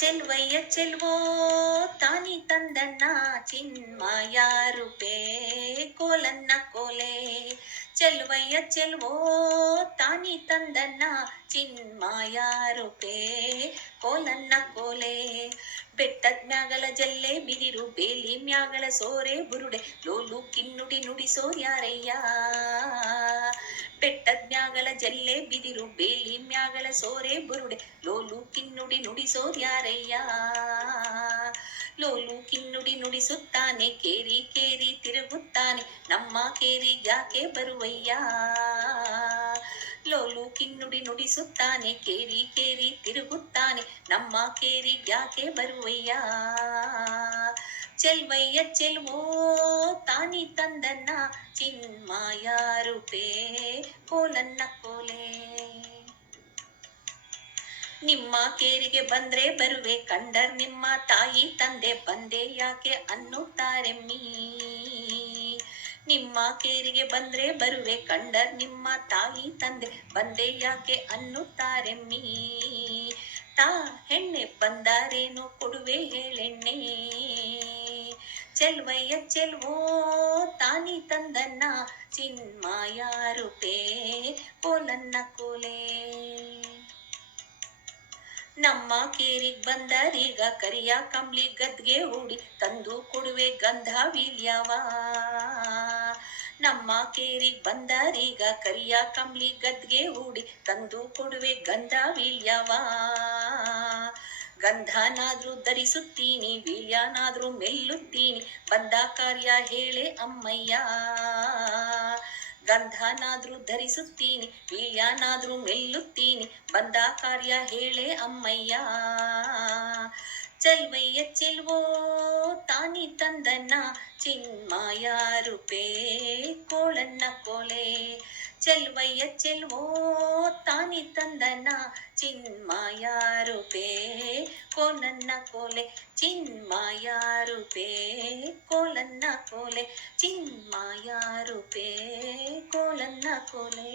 ಚೆಲ್ವಯ್ಯ ಚೆಲ್ವೋ ತಾನಿ ತಂದನ್ನ ಚಿನ್ಮಯ ರೂಪೇ ಕೋಲನ್ನ ಕೋಲೆ ಚೆಲ್ವಯ್ಯ ಚೆಲ್ವೋ ತಾನಿ ತಂದನ್ನ ಚಿನ್ಮಯ ರೂಪೇ ಕೋಲನ್ನ ಕೋಲೆ ಬೆಟ್ಟದ ಮ್ಯಾಗಲ ಜಲ್ಲೆ ಬಿದಿರು ಬೇಲಿ ಮ್ಯಾಗಳ ಸೋರೆ ಬುರುಡೆ ಲೋಲು ಕಿನ್ನುಡಿ ನುಡಿಸೋರ್ ಯಾರಯ್ಯ ಬೆಟ್ಟದ ಮ್ಯಾಗಲ ಜಲ್ಲೆ ಬಿದಿರು ಬೇಲಿ ಮ್ಯಾಗಳ ಸೋರೆ ಬುರುಡೆ ಲೋಲು ಕಿನ್ನುಡಿ ನುಡಿಸೋರ್ ಯಾರಯ್ಯ ಲೋಲು ಕಿನ್ನುಡಿ ನುಡಿಸುತ್ತಾನೆ ಕೇರಿ ಕೇರಿ ತಿರುಗುತ್ತಾನೆ ನಮ್ಮ ಕೇರಿ ಯಾಕೆ ಬರುವಯ್ಯ ಲೋಲು ಕಿನ್ನುಡಿ ನುಡಿಸುತ್ತಾನೆ ಕೇರಿ ಕೇರಿ ತಿರುಗುತ್ತಾನೆ ನಮ್ಮ ಕೇರಿ ಯಾಕೆ ಬರುವಯ್ಯ ಚೆಲ್ವಯ್ಯ ಚೆಲ್ವೋ ತಾನಿ ತಂದನ್ನ ಚಿನ್ಮಾಯ ರೂಪೇ ಕೋಲನ್ನ ನಿಮ್ಮ ಕೇರಿಗೆ ಬಂದ್ರೆ ಬರುವೆ ಕಂಡರ್, ನಿಮ್ಮ ತಾಯಿ ತಂದೆ ಬಂದೆ ಯಾಕೆ ಅನ್ನುತ್ತಾರೆಮ್ಮಿ? ನಿಮ್ಮ ಕೇರಿಗೆ ಬಂದ್ರೆ ಬರುವೆ ಕಂಡರ್, ನಿಮ್ಮ ತಾಯಿ ತಂದೆ ಬಂದೆ ಯಾಕೆ ಅನ್ನುತ್ತಾರೆಮ್ಮಿ? ತಾ ಹೆಣ್ಣೆ ಬಂದಾರೇನು ಕೊಡುವೆ ಹೇಳೆಣ್ಣೆ? ಚೆಲ್ವಯ್ಯ ಚೆಲ್ವೋ ತಾನಿ ತಂದನ್ನ ಚಿನ್ಮಾಯಾರುಪೇ ಕೋಲನ್ನ ಕೋಲೆ? ನಮ್ಮ ಕೇರಿಗ್ ಬಂದರೀಗ ಕರಿಯ ಕಂಬ್ಳಿ ಗದ್ಗೆ ಹೂಡಿ ತಂದು ಕೊಡುವೆ ಗಂಧ ವೀಲ್ಯವ ನಮ್ಮ ಕೇರಿಗ್ ಬಂದರೀಗ ಕರಿಯ ಕಂಬ್ಳಿ ಗದ್ಗೆ ಹೂಡಿ ತಂದು ಕೊಡುವೆ ಗಂಧ ವೀಲ್ಯವ ಗಂಧನಾದ್ರೂ ಧರಿಸುತ್ತೀನಿ ವೀಳ್ಯನಾದ್ರೂ ಮೆಲ್ಲುತ್ತೀನಿ, ಬಂದ ಕಾರ್ಯ ಹೇಳೆ ಅಮ್ಮಯ್ಯ. ಗಂಧನಾದ್ರೂ ಧರಿಸುತ್ತೀನಿ ವೀಳ್ಯನಾದ್ರೂ ಮೆಲ್ಲುತ್ತೀನಿ, ಬಂದ ಕಾರ್ಯ ಹೇಳೆ ಅಮ್ಮಯ್ಯ. ಚೆಲ್ವಯ್ಯ ಚೆಲ್ವೋ, ತಾನಿ ತಂದನ್ನ ಚಿನ್ಮಾಯ ರೂಪೇ, ಕೋಳನ್ನ ಕೋಲೆ. ಚೆಲ್ವಯ್ಯ ಚೆಲ್ವೋ ತಾನಿ ತಂದನ್ನ ಚಿನ್ಮಾಯ ರೂಪೇ ಕೋಲನ್ನ ಕೋಲೆ ಚಿನ್ಮಾಯ ರೂಪೇ ಕೋಲನ್ನ ಕೋಲೆ ಚಿನ್ಮಾಯ ರೂಪೇ ಕೋಲನ್ನ ಕೋಲೆ